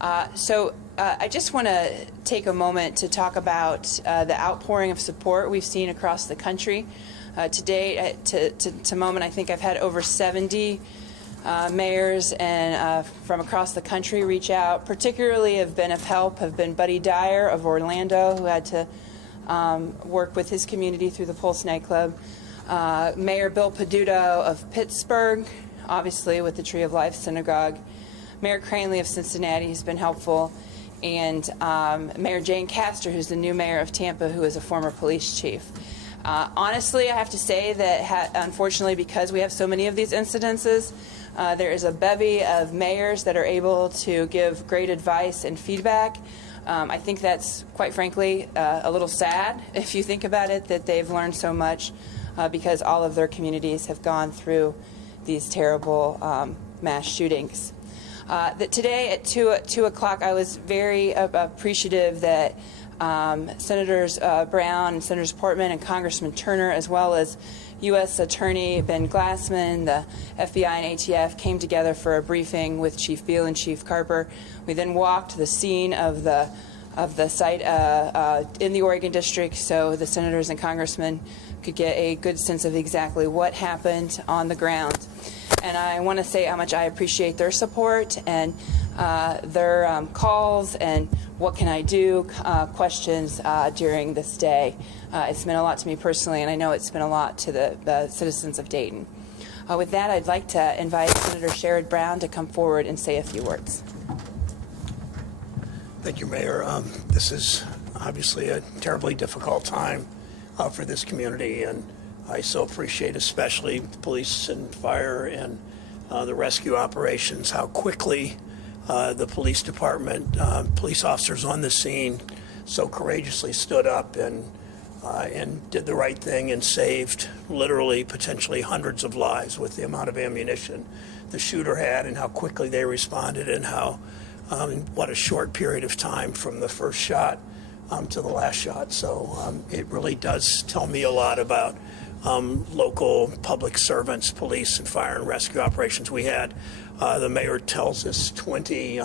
I just want to take a moment to talk about the outpouring of support we've seen across the country. Today, to moment, I think I've had over 70 mayors and from across the country reach out. Particularly have been of help have been Buddy Dyer of Orlando, who had to work with his community through the Pulse nightclub. Mayor Bill Peduto of Pittsburgh, obviously with the Tree of Life Synagogue. Mayor Cranley of Cincinnati has been helpful, and Mayor Jane Castor, who's the new mayor of Tampa, who is a former police chief. Honestly, I have to say that unfortunately, because we have so many of these incidences, there is a bevy of mayors that are able to give great advice and feedback. I think that's, quite frankly, a little sad, if you think about it, that they've learned so much because all of their communities have gone through these terrible mass shootings. That today at 2 o'clock, I was very appreciative that Senators Brown and Senators Portman and Congressman Turner, as well as U.S. Attorney Ben Glassman, the FBI and ATF, came together for a briefing with Chief Beal and Chief Carper. We then walked the scene of the site in the Oregon District, so the senators and congressmen could get a good sense of exactly what happened on the ground. And I want to say how much I appreciate their support and their calls and what can I do questions during this day. It's meant a lot to me personally, and I know it's meant a lot to the citizens of Dayton. With that, I'd like to invite Senator Sherrod Brown to come forward and say a few words. Thank you, Mayor. This is obviously a terribly difficult time for this community, and I so appreciate especially the police and fire and the rescue operations, how quickly the police department, police officers on the scene so courageously stood up and did the right thing and saved literally potentially hundreds of lives with the amount of ammunition the shooter had, and how quickly they responded, and how what a short period of time from the first shot to the last shot. So it really does tell me a lot about local public servants, police and fire and rescue operations. We had, the mayor tells us 20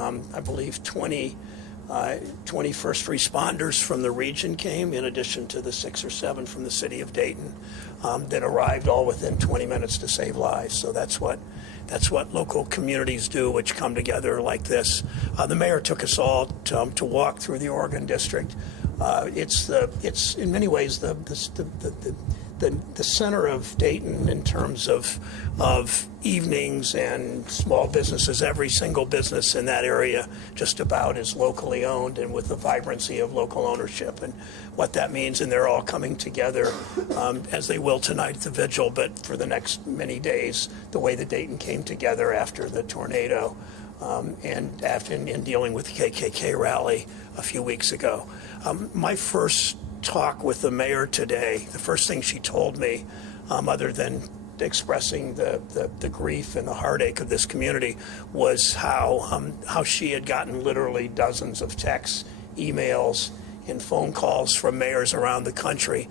first responders from the region came, in addition to the 6 or 7 from the city of Dayton that arrived all within 20 minutes to save lives. So that's what local communities do, which come together like this. The mayor took us all to walk through the Oregon District. It's in many ways the center of Dayton in terms of evenings and small businesses. Every single business in that area just about is locally owned, and with the vibrancy of local ownership and what that means. And they're all coming together as they will tonight at the vigil, but for the next many days, the way that Dayton came together after the tornado and after in dealing with the KKK rally a few weeks ago. My first talk with the mayor today, the first thing she told me, other than expressing the grief and the heartache of this community, was how she had gotten literally dozens of texts, emails, and phone calls from mayors around the country,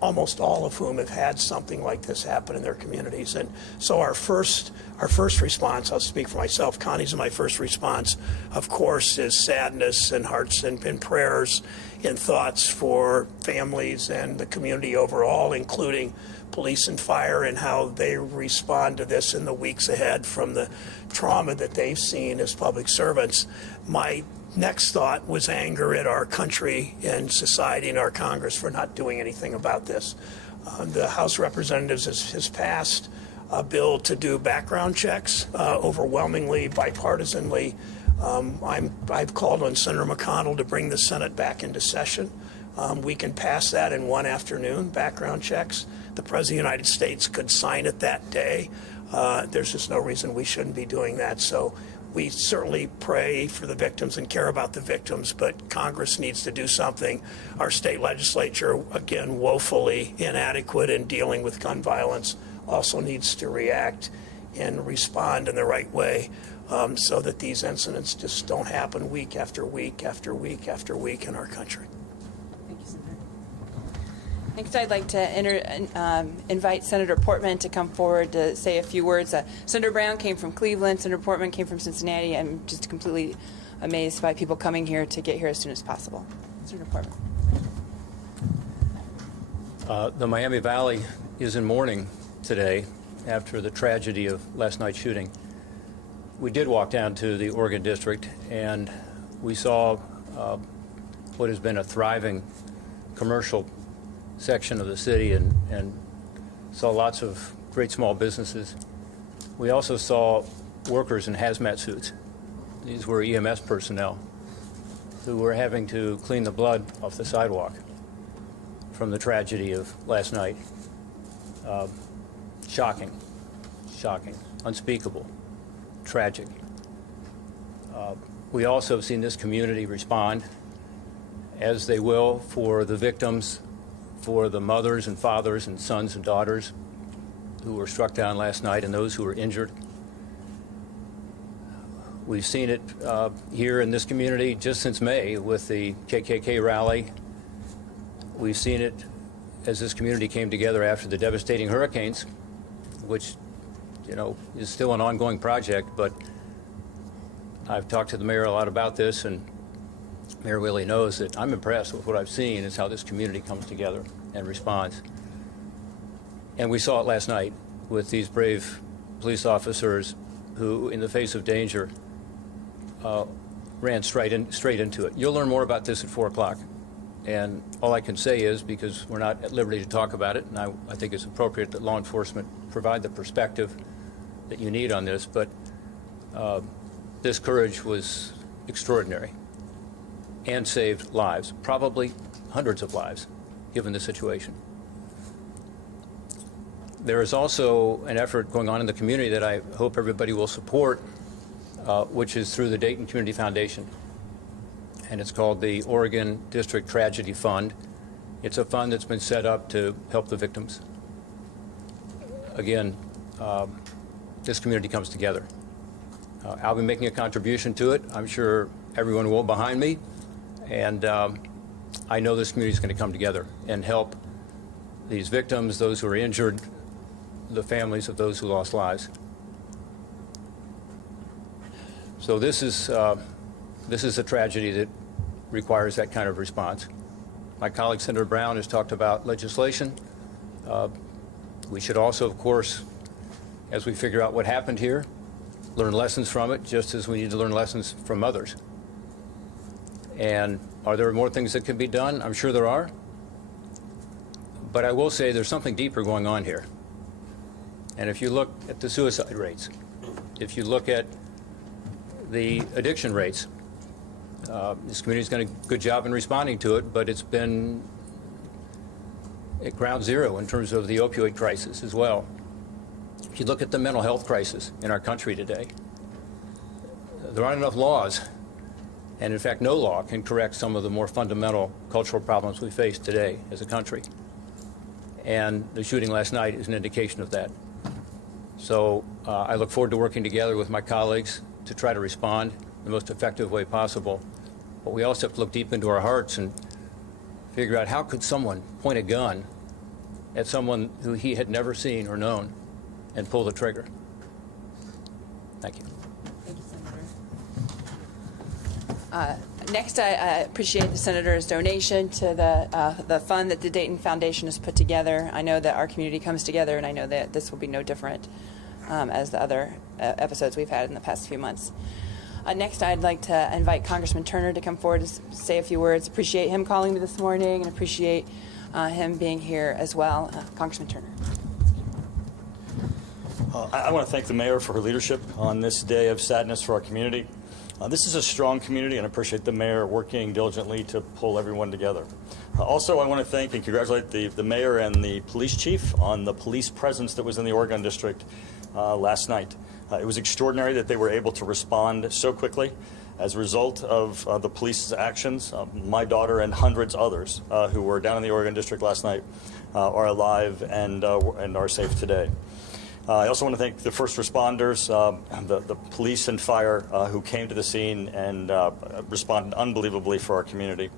almost all of whom have had something like this happen in their communities. And so our first response, I'll speak for myself, Connie's my first response, of course, is sadness and hearts and prayers and thoughts for families and the community overall, including police and fire, and how they respond to this in the weeks ahead from the trauma that they've seen as public servants. My next thought was anger at our country and society and our Congress for not doing anything about this. The House of Representatives has passed a bill to do background checks, overwhelmingly bipartisanly. I've called on Senator McConnell to bring the Senate back into session. We can pass that in one afternoon, background checks. The President of the United States could sign it that day. There's just no reason we shouldn't be doing that. So we certainly pray for the victims and care about the victims, but Congress needs to do something. Our state legislature, again, woefully inadequate in dealing with gun violence, also needs to react and respond in the right way so that these incidents just don't happen week after week after week after week in our country. Thank you, Senator. Next, I'd like to invite Senator Portman to come forward to say a few words. Senator Brown came from Cleveland. Senator Portman came from Cincinnati. I'm just completely amazed by people coming here to get here as soon as possible. Senator Portman. The Miami Valley is in mourning today after the tragedy of last night's shooting. We did walk down to the Oregon District, and we saw what has been a thriving commercial section of the city, and saw lots of great small businesses. We also saw workers in hazmat suits. These were EMS personnel who were having to clean the blood off the sidewalk from the tragedy of last night. Shocking, unspeakable, tragic. We also have seen this community respond, as they will, for the victims, for the mothers and fathers and sons and daughters who were struck down last night and those who were injured. We've seen it here in this community just since May with the KKK rally. We've seen it as this community came together after the devastating hurricanes, which, is still an ongoing project, but I've talked to the mayor a lot about this, and Mayor Willie knows that I'm impressed with what I've seen is how this community comes together and responds. And we saw it last night with these brave police officers who, in the face of danger, ran straight into it. You'll learn more about this at 4 o'clock. And all I can say is, because we're not at liberty to talk about it, and I think it's appropriate that law enforcement provide the perspective that you need on this, but this courage was extraordinary and saved lives, probably hundreds of lives, given the situation. There is also an effort going on in the community that I hope everybody will support, which is through the Dayton Community Foundation. And it's called the Oregon District Tragedy Fund. It's a fund that's been set up to help the victims. Again, this community comes together. I'll be making a contribution to it. I'm sure everyone will behind me. And I know this community is going to come together and help these victims, those who are injured, the families of those who lost lives. So this is a tragedy that requires that kind of response. My colleague, Senator Brown, has talked about legislation. We should also, of course, as we figure out what happened here, learn lessons from it, just as we need to learn lessons from others. And are there more things that can be done? I'm sure there are. But I will say there's something deeper going on here. And if you look at the suicide rates, if you look at the addiction rates, this community's done a good job in responding to it, but it's been at ground zero in terms of the opioid crisis as well. If you look at the mental health crisis in our country today, there aren't enough laws, and in fact no law can correct some of the more fundamental cultural problems we face today as a country. And the shooting last night is an indication of that. So I look forward to working together with my colleagues to try to respond the most effective way possible. But we also have to look deep into our hearts and figure out how could someone point a gun at someone who he had never seen or known and pull the trigger. Thank you. Thank you, Senator. Next, I appreciate the Senator's donation to the fund that the Dayton Foundation has put together. I know that our community comes together, and I know that this will be no different as the other episodes we've had in the past few months. Next, I'd like to invite Congressman Turner to come forward to say a few words. Appreciate him calling me this morning and appreciate him being here as well. Congressman Turner. I want to thank the mayor for her leadership on this day of sadness for our community. This is a strong community, and I appreciate the mayor working diligently to pull everyone together. Also, I want to thank and congratulate the mayor and the police chief on the police presence that was in the Oregon District last night. It was extraordinary that they were able to respond so quickly. As a result of the police's actions, my daughter and hundreds others who were down in the Oregon District last night are alive and are safe today. I also want to thank the first responders, the police and fire who came to the scene and responded unbelievably for our community.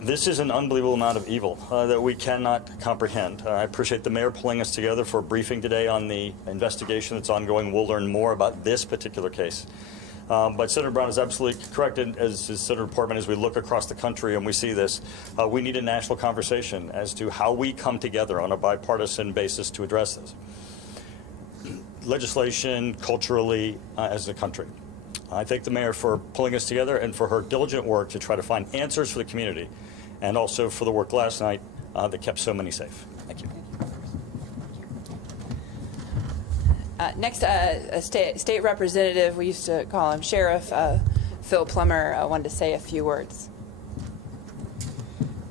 This is an unbelievable amount of evil that we cannot comprehend. I appreciate the mayor pulling us together for a briefing today on the investigation that's ongoing. We'll learn more about this particular case. But Senator Brown is absolutely correct, and as is Senator Portman, as we look across the country and we see this, we need a national conversation as to how we come together on a bipartisan basis to address this. Legislation, culturally, as a country. I thank the mayor for pulling us together and for her diligent work to try to find answers for the community, and also for the work last night that kept so many safe. Thank you. Next, a state representative, we used to call him Sheriff, Phil Plummer, wanted to say a few words.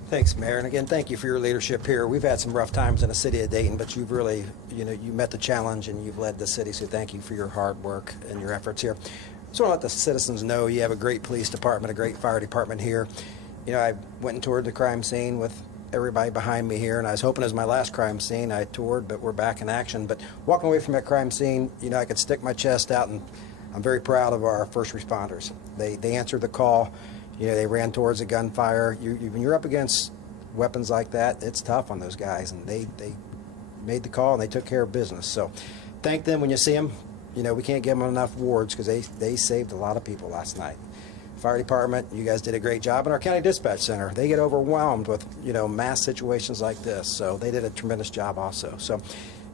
Thanks, Mayor. And again, thank you for your leadership here. We've had some rough times in the city of Dayton, but you've really, you met the challenge and you've led the city. So thank you for your hard work and your efforts here. Just want to let the citizens know you have a great police department, a great fire department here. I went and toured the crime scene with everybody behind me here, and I was hoping it was my last crime scene I toured, but we're back in action. But walking away from that crime scene, I could stick my chest out, and I'm very proud of our first responders. They answered the call. They ran towards a gunfire. When you're up against weapons like that, it's tough on those guys, and they made the call and they took care of business. So thank them when you see them. We can't give them enough awards because they saved a lot of people last night. Fire department, you guys did a great job. And our county dispatch center, they get overwhelmed with mass situations like this. So they did a tremendous job also. So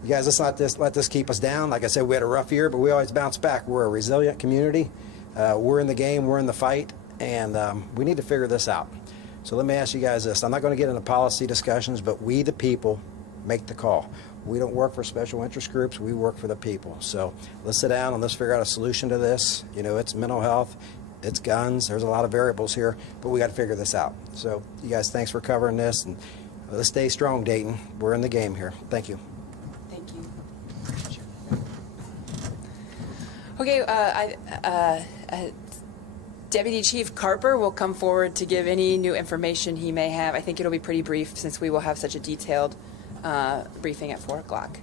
you guys, let's not let this keep us down. Like I said, we had a rough year, but we always bounce back. We're a resilient community. We're in the game. We're in the fight. And we need to figure this out. So let me ask you guys this. I'm not going to get into policy discussions, but we, the people, make the call. We don't work for special interest groups. We work for the people. So let's sit down and let's figure out a solution to this. It's mental health. It's guns. There's a lot of variables here, but we got to figure this out. So you guys, thanks for covering this. And let's stay strong, Dayton. We're in the game here. Thank you. Thank you. Okay, Deputy Chief Carper will come forward to give any new information he may have. I think it'll be pretty brief since we will have such a detailed briefing at 4 o'clock.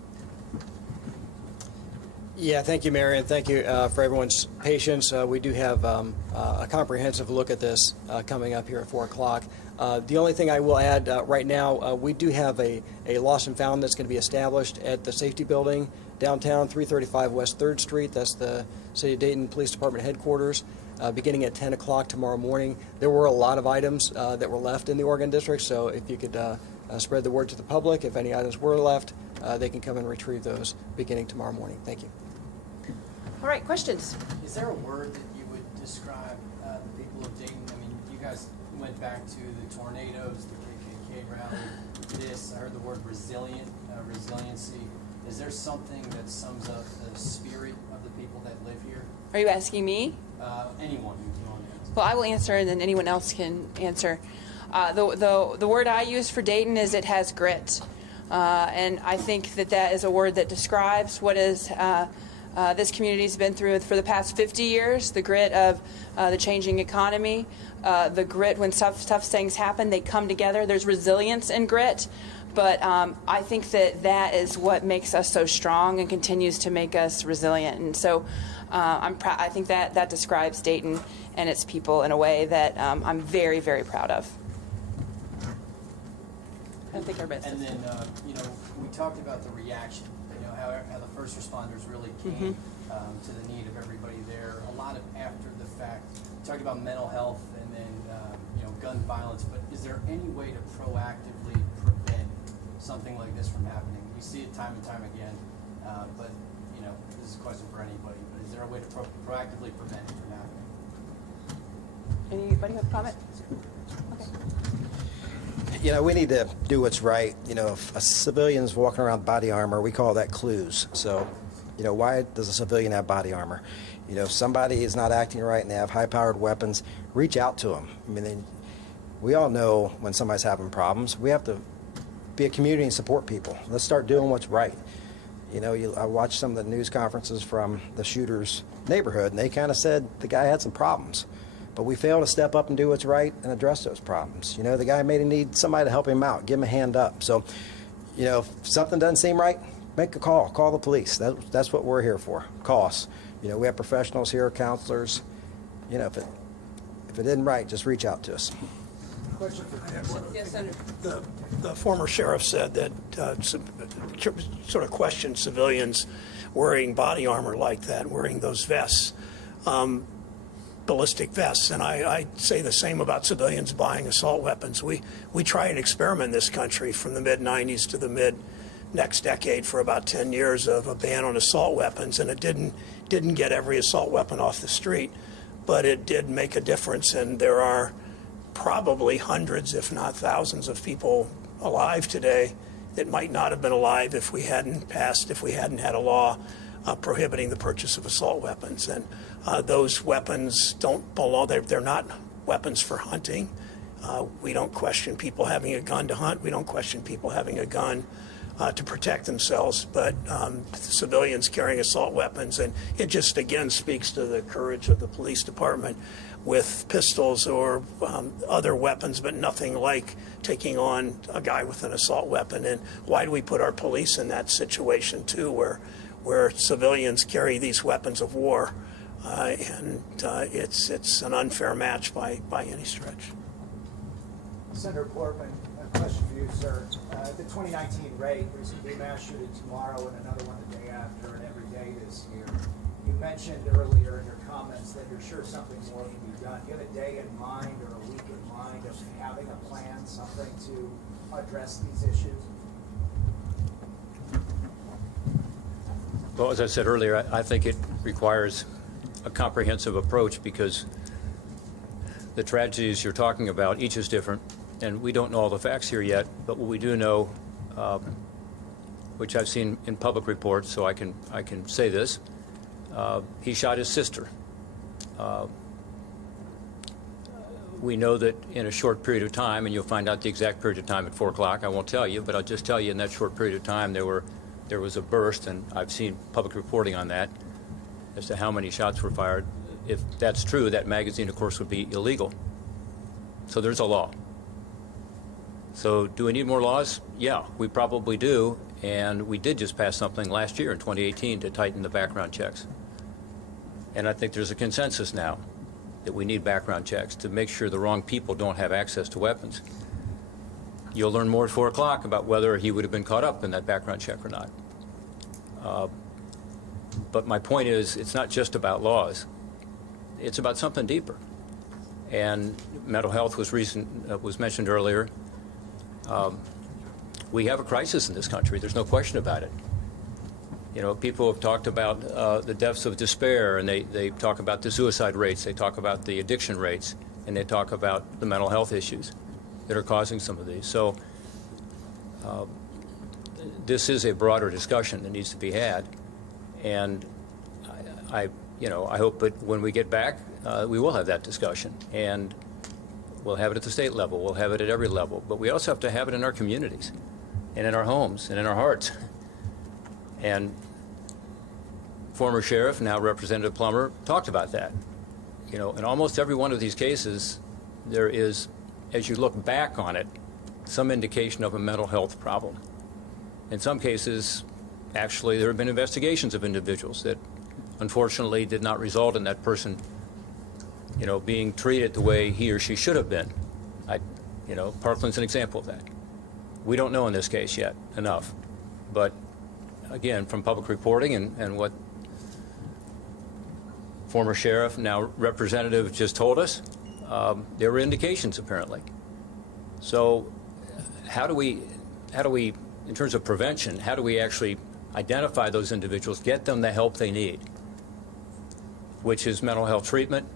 Yeah, thank you, Mary, and thank you for everyone's patience. We do have a comprehensive look at this coming up here at 4 o'clock. The only thing I will add right now, we do have a lost and found that's going to be established at the safety building downtown, 335 West 3rd Street. That's the City of Dayton Police Department headquarters. Beginning at 10 o'clock tomorrow morning. There were a lot of items that were left in the Oregon District, so if you could spread the word to the public, if any items were left, they can come and retrieve those beginning tomorrow morning. Thank you. All right, questions? Is there a word that you would describe the people of Dayton? I mean, you guys went back to the tornadoes, the KKK rally, this. I heard the word resilient, resiliency. Is there something that sums up the spirit of the people that live here? Are you asking me? Anyone you want to answer. Well, I will answer, and then anyone else can answer. The word I use for Dayton is it has grit, and I think that is a word that describes what is this community's been through for the past 50 years. The grit of the changing economy, the grit when tough things happen, they come together. There's resilience in grit, but I think that is what makes us so strong and continues to make us resilient. And so. I think that describes Dayton and its people in a way that I'm very, very proud of. I think everybody And then, we talked about the reaction, how the first responders really came to the need of everybody there. A lot of after the fact. You talked about mental health and then, gun violence, but is there any way to proactively prevent something like this from happening? We see it time and time again, but, this is a question for anybody. Is there a way to proactively prevent it from happening? Anybody have a comment? Okay. We need to do what's right. If a civilian's walking around with body armor, we call that clues. So, why does a civilian have body armor? If somebody is not acting right and they have high-powered weapons, reach out to them. We all know when somebody's having problems. We have to be a community and support people. Let's start doing what's right. I watched some of the news conferences from the shooter's neighborhood, and they kind of said the guy had some problems. But we failed to step up and do what's right and address those problems. The guy may need somebody to help him out, give him a hand up. So, if something doesn't seem right, make a call. Call the police. That's what we're here for. Call us. We have professionals here, counselors. If it isn't right, just reach out to us. Question for Yes, Senator. The former sheriff said that sort of questioned civilians wearing body armor like that, wearing those vests. ballistic vests. And I say the same about civilians buying assault weapons. We tried an experiment in this country from the mid-'90s to the mid-next decade for about 10 years of a ban on assault weapons, and it didn't get every assault weapon off the street, but it did make a difference. And there are probably hundreds, if not thousands, of people alive today that might not have been alive if we hadn't had a law prohibiting the purchase of assault weapons. And those weapons don't belong, they're not weapons for hunting. We don't question people having a gun to hunt. We don't question people having a gun to protect themselves, but civilians carrying assault weapons. And it just, again, speaks to the courage of the police department with pistols or other weapons, but nothing like taking on a guy with an assault weapon. And why do we put our police in that situation, too, where civilians carry these weapons of war? It's an unfair match by any stretch. Senator Portman, a question for you, sir. The 2019 rate, there's going to be a mass shooting tomorrow and another one the day after and every day this year. You mentioned earlier in your comments that you're sure something more can be done. Do you have a day in mind or a week in mind of having a plan, something to address these issues? Well, as I said earlier, I think it requires a comprehensive approach, because the tragedies you're talking about, each is different, and we don't know all the facts here yet. But what we do know, which I've seen in public reports, so I can say this, he shot his sister. We know that in a short period of time, and you'll find out the exact period of time at 4 o'clock, I won't tell you, but I'll just tell you in that short period of time there was a burst, and I've seen public reporting on that as to how many shots were fired. If that's true, that magazine, of course, would be illegal. So there's a law. So do we need more laws? Yeah, we probably do, and we did just pass something last year in 2018 to tighten the background checks. And I think there's a consensus now that we need background checks to make sure the wrong people don't have access to weapons. You'll learn more at 4 o'clock about whether he would have been caught up in that background check or not. But my point is, it's not just about laws. It's about something deeper. And mental health was mentioned earlier. We have a crisis in this country. There's no question about it. You know, people have talked about the deaths of despair, and they talk about the suicide rates, they talk about the addiction rates, and they talk about the mental health issues that are causing some of these. So this is a broader discussion that needs to be had, and I hope that when we get back, we will have that discussion, and we'll have it at the state level, we'll have it at every level, but we also have to have it in our communities, and in our homes, and in our hearts. And former sheriff, now Representative Plummer, talked about that. You know, in almost every one of these cases, there is, as you look back on it, some indication of a mental health problem. In some cases, actually, there have been investigations of individuals that unfortunately did not result in that person, you know, being treated the way he or she should have been. Parkland's an example of that. We don't know in this case yet enough, but again, from public reporting and what former sheriff, now representative, just told us, there were indications apparently. So how do we, in terms of prevention, how do we actually identify those individuals, get them the help they need, which is mental health treatment,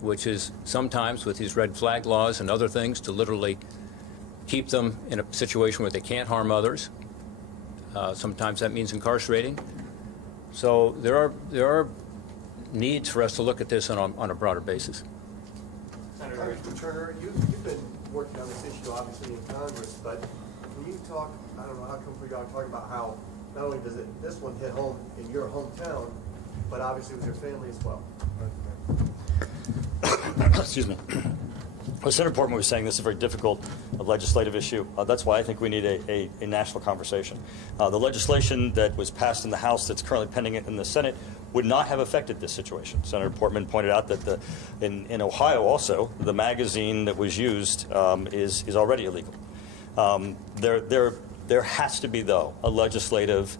which is sometimes with these red flag laws and other things to literally keep them in a situation where they can't harm others. Sometimes that means incarcerating. So there are needs for us to look at this on a broader basis. Senator Turner, you've been working on this issue obviously in Congress, but can you talk, I don't know how come we are talking about how not only does this one hit home in your hometown, but obviously with your family as well. Excuse me. Well, Senator Portman was saying this is a very difficult legislative issue. That's why I think we need a national conversation. The legislation that was passed in the House that's currently pending in the Senate would not have affected this situation. Senator Portman pointed out that in Ohio also, the magazine that was used is already illegal. There has to be, though, a legislative,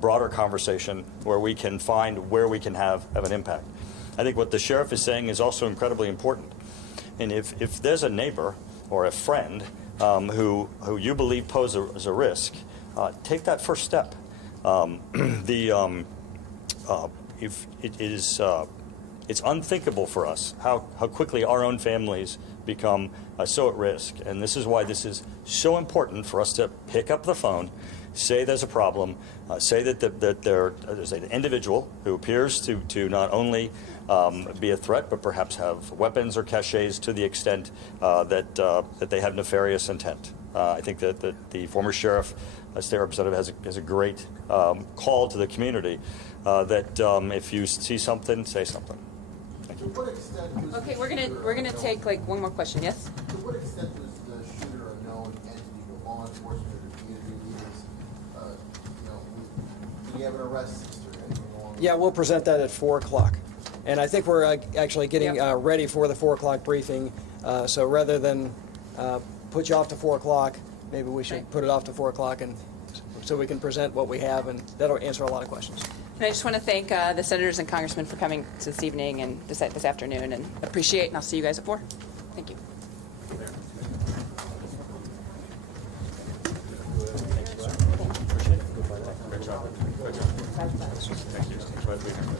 broader conversation where we can find where we can have an impact. I think what the sheriff is saying is also incredibly important. And if there's a neighbor or a friend who you believe poses a risk, take that first step. If it is, it's unthinkable for us how quickly our own families become so at risk. And this is why this is so important for us to pick up the phone, say there's a problem, say that there's an individual who appears to not only be a threat, but perhaps have weapons or caches to the extent that they have nefarious intent. I think that the former sheriff, state representative, has a great call to the community that if you see something, say something. To what extent does Okay, the we're gonna shooter take like one more question. Yes. To what extent does the shooter a known entity to law enforcement or community leaders? Do you have an arrest history or anything along? Yeah, we'll present that at 4 o'clock. And I think we're actually getting Yep. ready for the 4 o'clock briefing. So rather than put you off to 4 o'clock, maybe we should Right. put it off to 4 o'clock, and so we can present what we have, and that'll answer a lot of questions. And I just want to thank the senators and congressmen for coming this evening and this afternoon, and appreciate. And I'll see you guys at 4. Thank you. Great job. Thank you.